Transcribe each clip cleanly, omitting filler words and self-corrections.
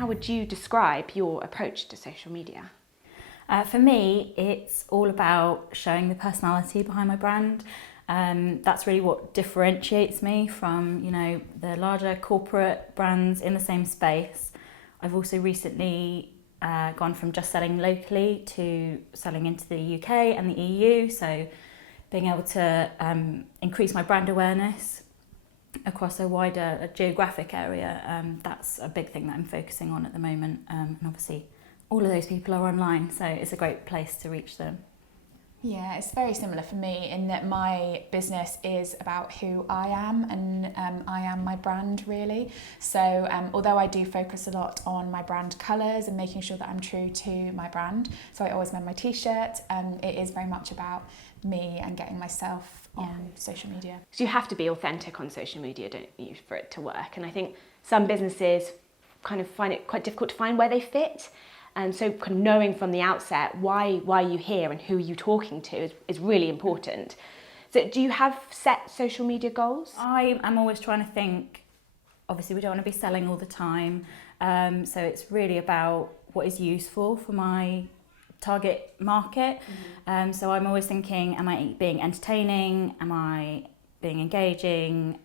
how would you describe your approach to social media? For me, it's all about showing the personality behind my brand. That's really what differentiates me from, the larger corporate brands in the same space. I've also recently gone from just selling locally to selling into the UK and the EU. So being able to increase my brand awareness across a wider geographic area, that's a big thing that I'm focusing on at the moment. And obviously all of those people are online, so it's a great place to reach them. Yeah, it's very similar for me in that my business is about who I am and I am my brand really. So although I do focus a lot on my brand colours and making sure that I'm true to my brand, so I always wear my t-shirt, it is very much about me and getting myself on social media. So you have to be authentic on social media, don't you, for it to work? And I think some businesses kind of find it quite difficult to find where they fit. And so kind of knowing from the outset why you're here and who you're talking to is really important. So do you have set social media goals? I am always trying to think, obviously we don't want to be selling all the time. So it's really about what is useful for my target market. So I'm always thinking, am I being entertaining? Am I being engaging?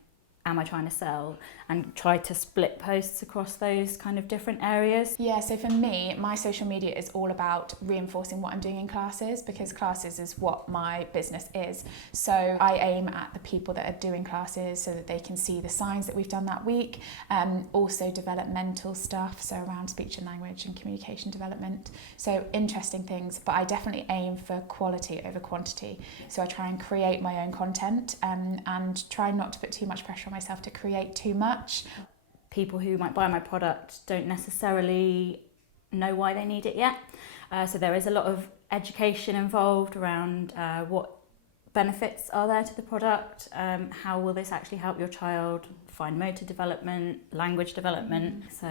Am I trying to sell? And try to split posts across those kind of different areas. Yeah, so for me, my social media is all about reinforcing what I'm doing in classes, because classes is what my business is. So I aim at the people that are doing classes so that they can see the signs that we've done that week. Also developmental stuff, so around speech and language and communication development. So interesting things, but I definitely aim for quality over quantity. So I try and create my own content and try not to put too much pressure on myself to create too much. People who might buy my product don't necessarily know why they need it yet. So there is a lot of education involved around what benefits are there to the product, how will this actually help your child find motor development, language development. So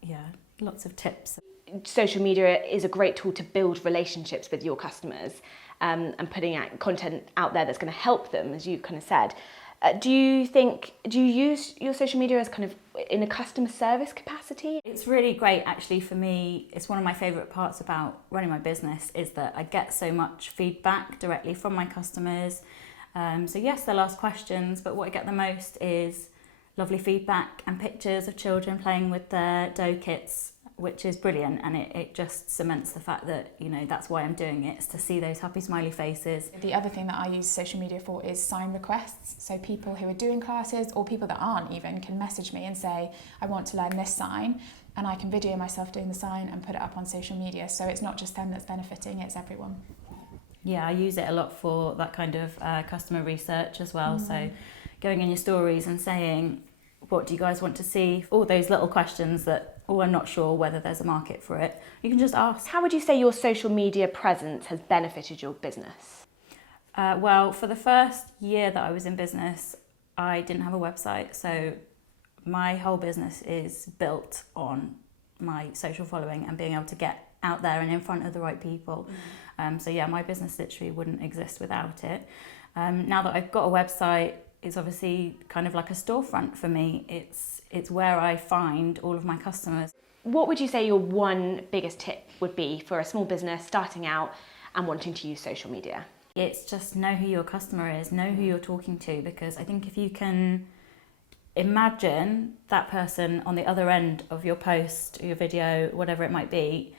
yeah, lots of tips. Social media is a great tool to build relationships with your customers and putting out content out there that's going to help them, as you kind of said. Do you use your social media as kind of in a customer service capacity? It's really great actually for me. It's one of my favourite parts about running my business is that I get so much feedback directly from my customers. So yes, they'll ask questions, but what I get the most is lovely feedback and pictures of children playing with their dough kits, which is brilliant, and it just cements the fact that, that's why I'm doing it, is to see those happy smiley faces. The other thing that I use social media for is sign requests. So people who are doing classes or people that aren't even can message me and say, I want to learn this sign, and I can video myself doing the sign and put it up on social media. So it's not just them that's benefiting, it's everyone. Yeah, I use it a lot for that kind of customer research as well. So going in your stories and saying, what do you guys want to see? All those little questions that, I'm not sure whether there's a market for it. You can just ask. How would you say your social media presence has benefited your business? Well, for the first year that I was in business, I didn't have a website. So my whole business is built on my social following and being able to get out there and in front of the right people. So yeah, my business literally wouldn't exist without it. Now that I've got a website, it's obviously kind of like a storefront for me. It's where I find all of my customers. What would you say your one biggest tip would be for a small business starting out and wanting to use social media? It's just know who your customer is, know who you're talking to, because I think if you can imagine that person on the other end of your post, your video, whatever it might be,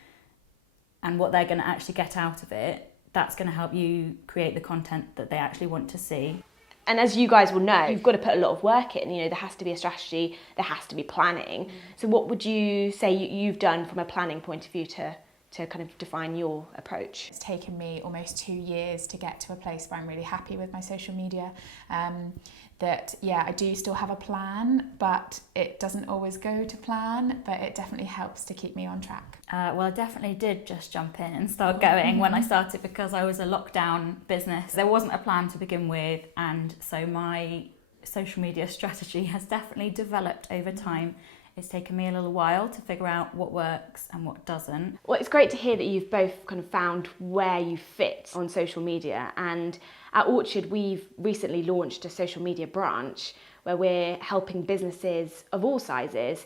and what they're going to actually get out of it, that's going to help you create the content that they actually want to see. And as you guys will know, you've got to put a lot of work in. There has to be a strategy, there has to be planning. So what would you say you've done from a planning point of view to kind of define your approach? It's taken me almost 2 years to get to a place where I'm really happy with my social media. I do still have a plan, but it doesn't always go to plan, but it definitely helps to keep me on track. Well, I definitely did just jump in and start going when I started, because I was a lockdown business. There wasn't a plan to begin with, and so my social media strategy has definitely developed over time. It's taken me a little while to figure out what works and what doesn't. Well, it's great to hear that you've both kind of found where you fit on social media. And at Orchard, we've recently launched a social media branch where we're helping businesses of all sizes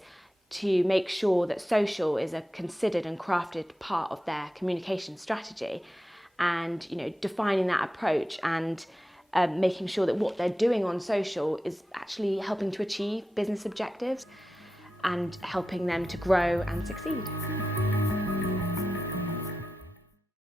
to make sure that social is a considered and crafted part of their communication strategy, and defining that approach and making sure that what they're doing on social is actually helping to achieve business objectives and helping them to grow and succeed.